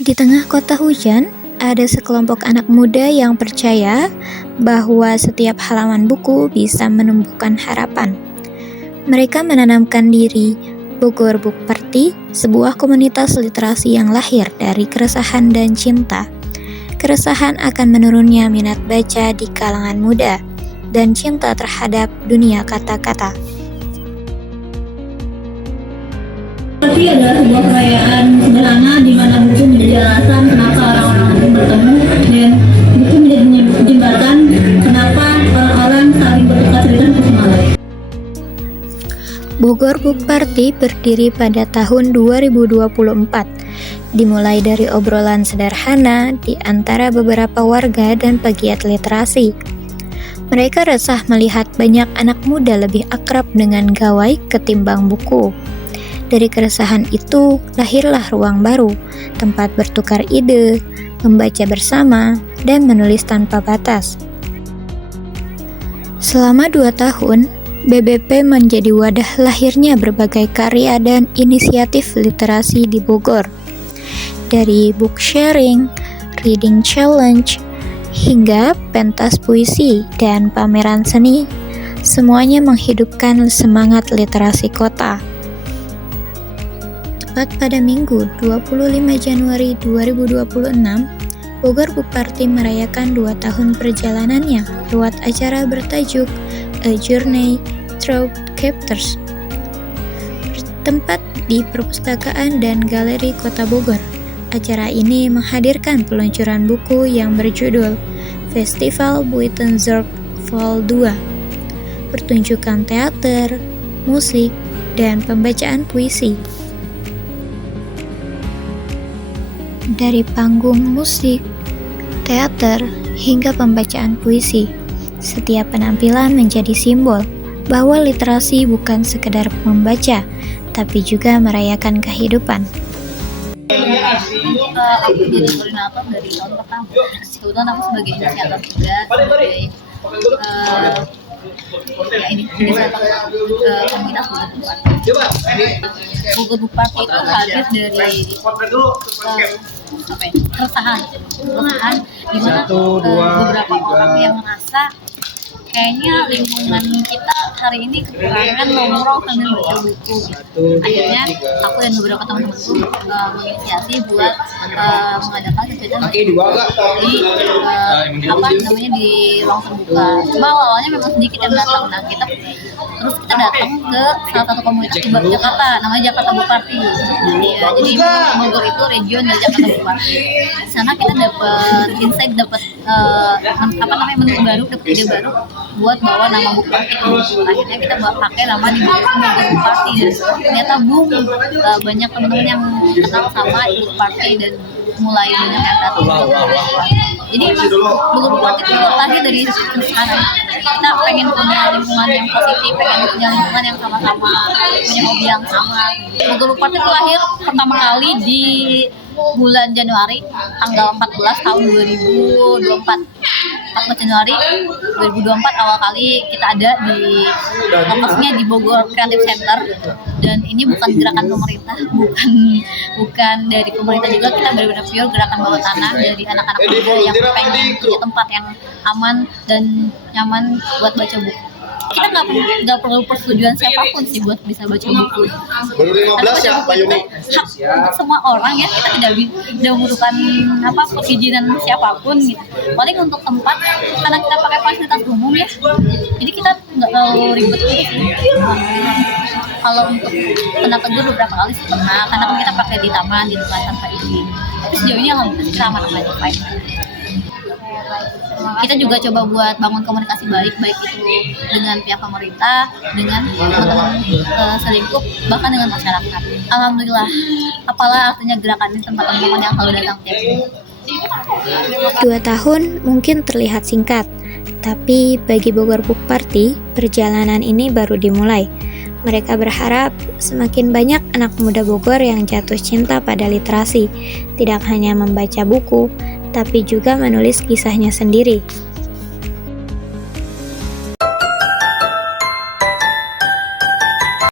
Di tengah kota hujan, ada sekelompok anak muda yang percaya bahwa setiap halaman buku bisa menumbuhkan harapan. Mereka menanamkan diri Bogor Book Party, sebuah komunitas literasi yang lahir dari keresahan dan cinta. Keresahan akan menurunnya minat baca di kalangan muda dan cinta terhadap dunia kata-kata. Tapi adalah sebuah perayaan sederhana di mana buku menjadi alasan kenapa orang-orang bertemu dan buku menjadi jembatan kenapa orang-orang saling bertukar cerita sama lain. Bogor Book Party berdiri pada tahun 2024, dimulai dari obrolan sederhana di antara beberapa warga dan pegiat literasi. Mereka resah melihat banyak anak muda lebih akrab dengan gawai ketimbang buku. Dari keresahan itu, lahirlah ruang baru, tempat bertukar ide, membaca bersama, dan menulis tanpa batas. Selama 2 tahun, BBP menjadi wadah lahirnya berbagai karya dan inisiatif literasi di Bogor. Dari book sharing, reading challenge, hingga pentas puisi dan pameran seni, semuanya menghidupkan semangat literasi kota. Tepat pada Minggu 25 Januari 2026, Bogor Book Party merayakan 2 tahun perjalanannya lewat acara bertajuk A Journey Through Chapters, bertempat di Perpustakaan dan Galeri Kota Bogor. Acara ini menghadirkan peluncuran buku yang berjudul Festival Buitenzorg Vol 2, pertunjukan teater, musik, dan pembacaan puisi. Dari panggung musik, teater, hingga pembacaan puisi, setiap penampilan menjadi simbol bahwa literasi bukan sekedar membaca, tapi juga merayakan kehidupan. Aku jadi koordinator dari tahun pertama. Kebetulan aku sebagai inisiator juga, sebagai inisiator komunitas Bogor Book Party itu hadir dari keresahan di mana beberapa orang yang merasa kayaknya lingkungan kita hari ini kekurangan nongkrong sambil baca buku. Akhirnya aku dan beberapa teman-temanku menginisiasi buat mengadakan kegiatan di di ruang terbuka. Cuma awalnya memang sedikit yang datang. Nah, kita datang ke salah satu komunitas di Jakarta, namanya Jakarta Book Party. Jadi Bogor itu region dari Jakarta Book Party. Di sana kita dapat insight, dapat menu baru, dapat ide baru buat bawa nama Book Party. Akhirnya kita pakai nama di Bogor Book Party, dan ternyata boom, banyak teman-teman yang kenal sama Book Party dan mulai banyak yang datang ke Bogor Book Party. Jadi Bogor Book Party itu lahir dari sekarang. Kita pengen punya lingkungan yang positif, pengen punya lingkungan yang sama-sama, punya hobi yang sama. Bogor Book Party itu lahir pertama kali di bulan Januari, tanggal 14 tahun 2024. 14 Januari 2024 awal kali kita ada di lokasinya di Bogor Creative Center, dan ini bukan gerakan pemerintah, bukan dari pemerintah juga, kita benar-benar pure gerakan bawah tanah dari anak-anak muda yang pengen punya tempat yang aman dan nyaman buat baca buku. Kita nggak perlu persetujuan siapapun sih buat bisa baca buku. Baru 15 ya, Pak Yuni. Hak untuk semua orang ya, kita tidak membutuhkan perizinan siapapun gitu. Paling untuk tempat, karena kita pakai fasilitas umum ya, jadi kita nggak terlalu ribet gitu. Kalau untuk kena tegur beberapa kali sih pernah, karena kita pakai di taman, di depan tanpa izin. Tapi sejauh ini alhamdulillah kita aman aja, baik. Kita juga coba buat bangun komunikasi baik itu dengan pihak pemerintah, dengan teman-teman selingkup, bahkan dengan masyarakat. Alhamdulillah, apalah artinya gerakan ini, tempat teman-teman yang selalu datang tiap minggu. 2 tahun mungkin terlihat singkat, tapi bagi Bogor Book Party, perjalanan ini baru dimulai. Mereka berharap semakin banyak anak muda Bogor yang jatuh cinta pada literasi, tidak hanya membaca buku, tapi juga menulis kisahnya sendiri.